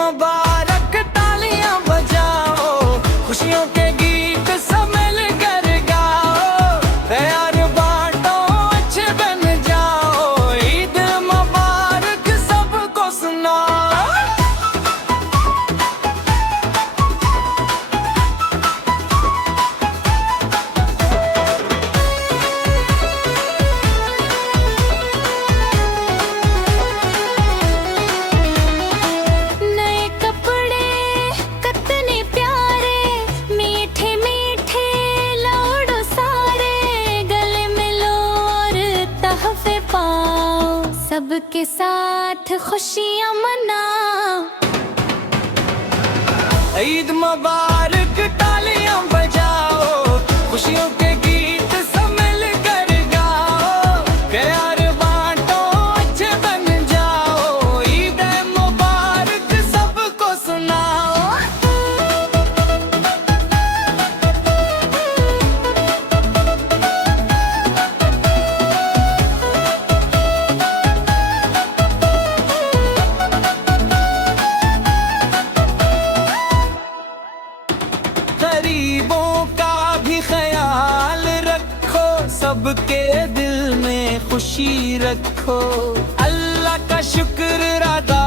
मुबारक तालियां बजाओ, खुशियों के गीत सब मिल कर गाओ, प्यार बांटो अच्छे बन जाओ, ईद मुबारक सबको सुनाओ। सबके साथ खुशियां मनाओ, ईद मुबारक तालियां बजाओ, खुशियों के गीत सब मिल कर गाओ, प्यार बांटो अच्छे बन जाओ, ईद मुबारक सबको सुनाओ। गरीबों का भी ख्याल रखो, सबके दिल में खुशी रखो, अल्लाह का शुक्र अदा